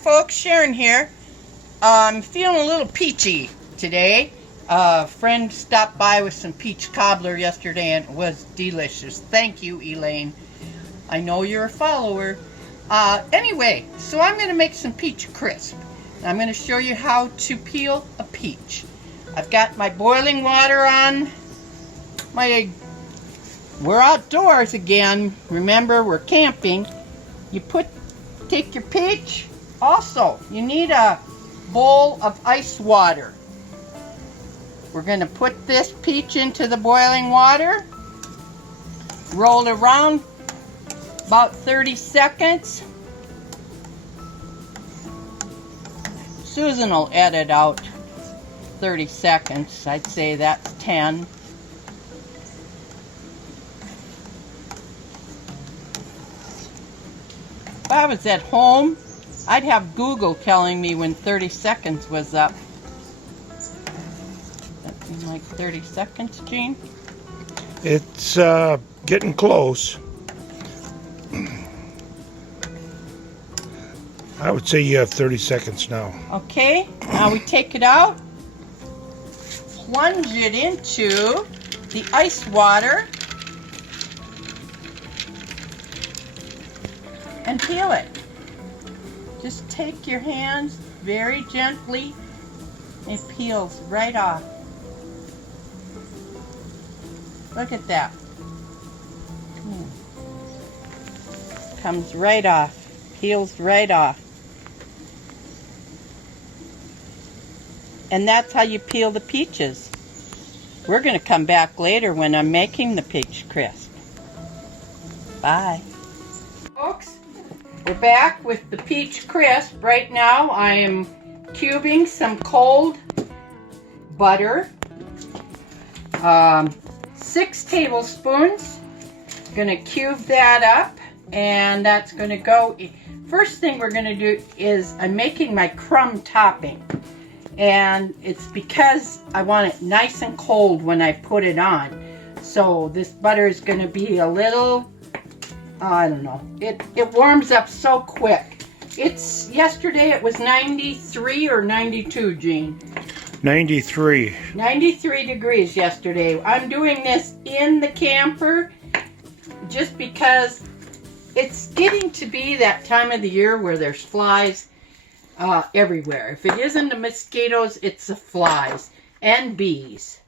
folks, Sharon here. I'm feeling a little peachy today. A friend stopped by with some peach cobbler yesterday and it was delicious. Thank you, Elaine. I know you're a follower. Anyway, so I'm going to make some peach crisp. I'm going to show you how to peel a peach. I've got my boiling water on. We're outdoors again. Remember, we're camping. You take your peach. Also, you need a bowl of ice water. We're going to put this peach into the boiling water. Roll it around about 30 seconds. Susan will edit out 30 seconds. I'd say that's 10. If I was at home, I'd have Google telling me when 30 seconds was up. That seemed like 30 seconds, Gene? It's getting close. I would say you have 30 seconds now. Okay, now we take it out, plunge it into the ice water, and peel it. Just take your hands very gently. It peels right off. Look at that. Comes right off. Peels right off. And that's how you peel the peaches. We're going to come back later when I'm making the peach crisp. Bye. Folks, we're back with the peach crisp. Right now I am cubing some cold butter. 6 tablespoons. Going to cube that up, and that's going to go. First thing we're going to do is I'm making my crumb topping. And it's because I want it nice and cold when I put it on. So this butter is going to be a little, I don't know, it warms up so quick. Yesterday it was 93 or 92, Gene? 93. 93 degrees yesterday. I'm doing this in the camper just because it's getting to be that time of the year where there's flies everywhere. If it isn't the mosquitoes, it's the flies and bees.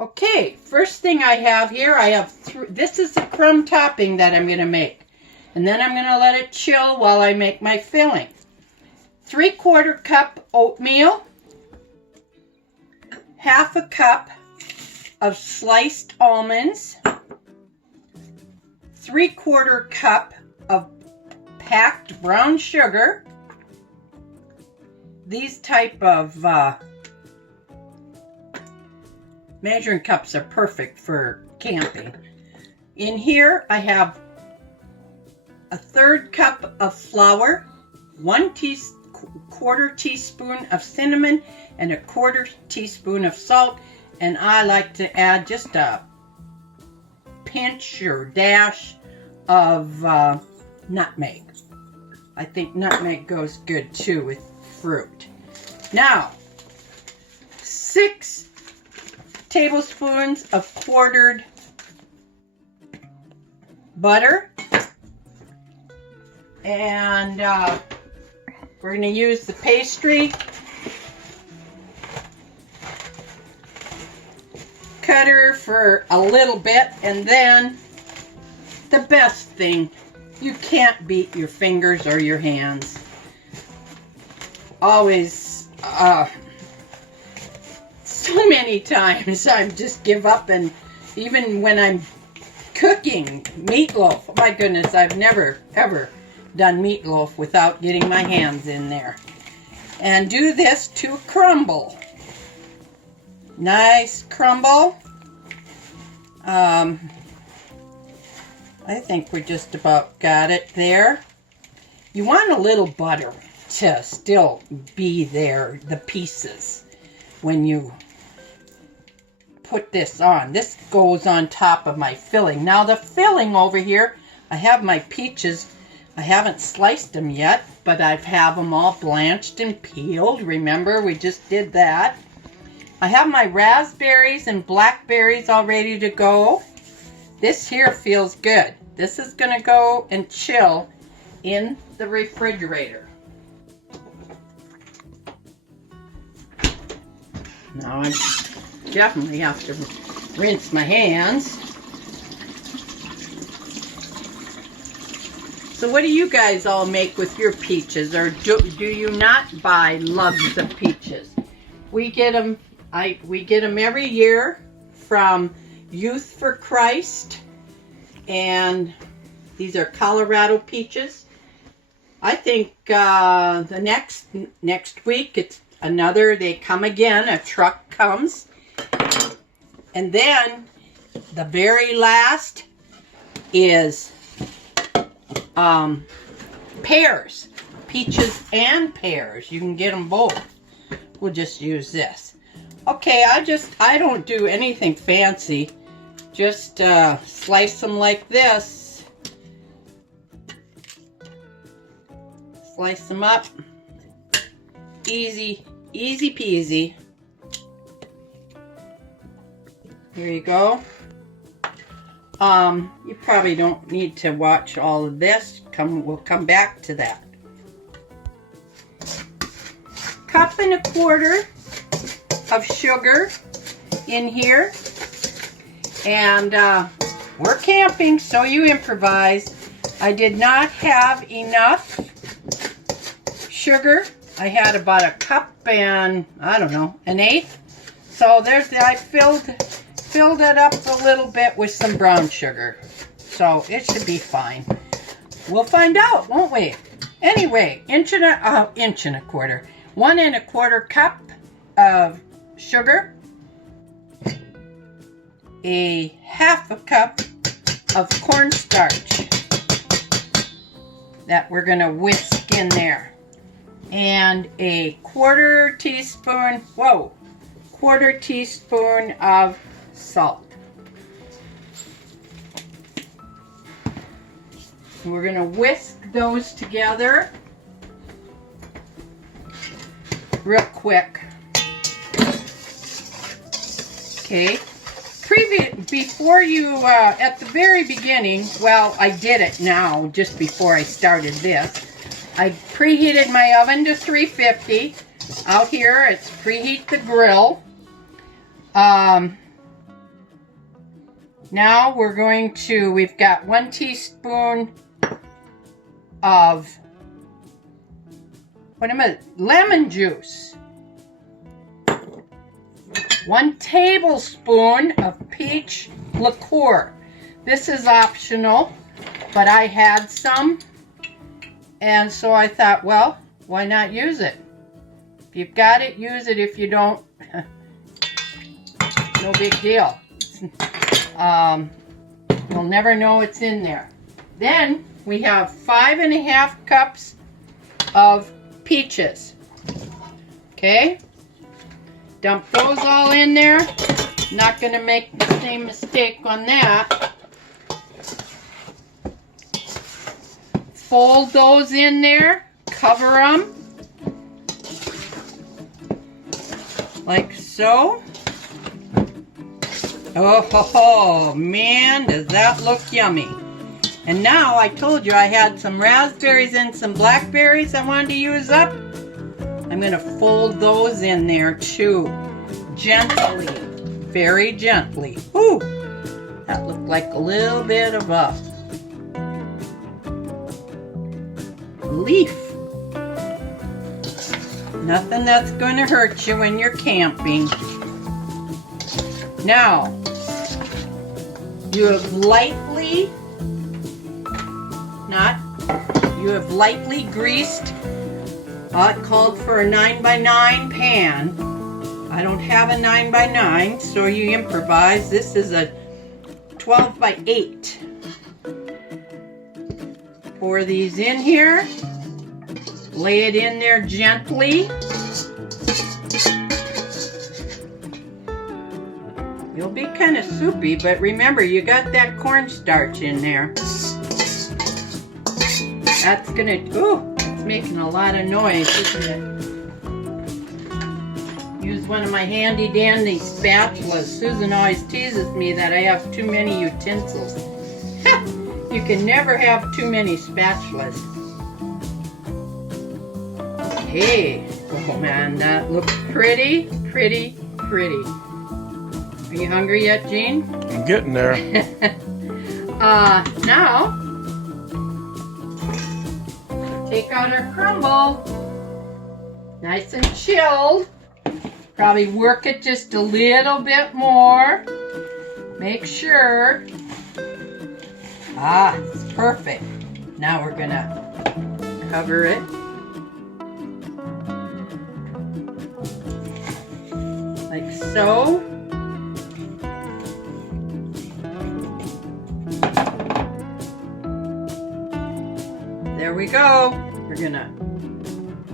Okay, first thing I have here, this is the crumb topping that I'm going to make. And then I'm going to let it chill while I make my filling. 3/4 cup oatmeal. 1/2 cup of sliced almonds. 3/4 cup of packed brown sugar. These type of measuring cups are perfect for camping. In here I have a 1/3 cup of flour, 1/4 teaspoon of cinnamon, and 1/4 teaspoon of salt. And I like to add just a pinch or dash of nutmeg. I think nutmeg goes good too with fruit. Now, 6 tablespoons of quartered butter, and we're going to use the pastry cutter for a little bit, and then the best thing, you can't beat your fingers or your hands. Always, so many times I just give up, and even when I'm cooking meatloaf, oh my goodness, I've never ever done meatloaf without getting my hands in there. And do this to crumble. Nice crumble. I think we just about got it there. You want a little butter to still be there, the pieces, when you put this on. This goes on top of my filling. Now the filling over here, I have my peaches. I haven't sliced them yet, but I have them all blanched and peeled. Remember, we just did that. I have my raspberries and blackberries all ready to go. This here feels good. This is going to go and chill in the refrigerator. Now I definitely have to rinse my hands. So what do you guys all make with your peaches, or do you not buy lugs of peaches? We get them. We get them every year from Youth for Christ, and these are Colorado peaches. I think the next week it's another. They come again. A truck comes, and then the very last is pears, peaches and pears. You can get them both. We'll just use this. Okay, I don't do anything fancy. Just slice them like this. Slice them up. Easy, easy peasy. Here you go. You probably don't need to watch all of this. We'll come back to that. 1.25 cups of sugar in here. And we're camping, so you improvise. I did not have enough sugar. I had about a cup and, I don't know, 1/8. So I filled it up a little bit with some brown sugar. So it should be fine. We'll find out, won't we? Anyway, 1.25 cup of sugar, 1/2 cup of cornstarch that we're going to whisk in there, and a 1/4 teaspoon of salt. We're going to whisk those together real quick. Okay. Before you, at the very beginning, well, I did it now, just before I started this. I preheated my oven to 350. Out here, it's Preheat the grill. Now we've got 1 teaspoon of, lemon juice. 1 tablespoon of peach liqueur. This is optional, but I had some, and so I thought, well, why not use it? If you've got it, use it. If you don't, no big deal. You'll never know it's in there. Then we have 5.5 cups of peaches. Okay? Dump those all in there. Not going to make the same mistake on that. Fold those in there. Cover them. Like so. Oh, man, does that look yummy. And now I told you I had some raspberries and some blackberries I wanted to use up. I'm going to fold those in there too. Gently. Very gently. Ooh, that looked like a little bit of a leaf. Nothing that's going to hurt you when you're camping. Now, you have lightly greased. It called for a 9x9 pan. I don't have a 9x9, so you improvise. This is a 12x8. Pour these in here. Lay it in there gently. You'll be kind of soupy, but remember, you got that cornstarch in there. That's gonna, ooh, it's making a lot of noise, isn't it? Use one of my handy dandy spatulas. Susan always teases me that I have too many utensils. You can never have too many spatulas. Okay. Oh man, that looks pretty, pretty, pretty. Are you hungry yet, Jean? I'm getting there. Now, take out our crumble. Nice and chilled. Probably work it just a little bit more. Make sure. It's perfect. Now we're gonna cover it. Like so. There we go. We're gonna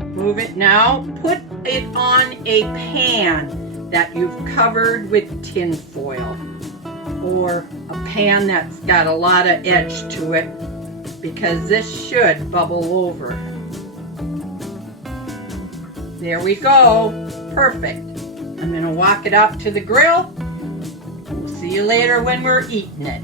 move it now. Put it on a pan that you've covered with tin foil, or a pan that's got a lot of edge to it, because this should bubble over. There we go. Perfect. I'm gonna walk it out to the grill. We'll see you later when we're eating it.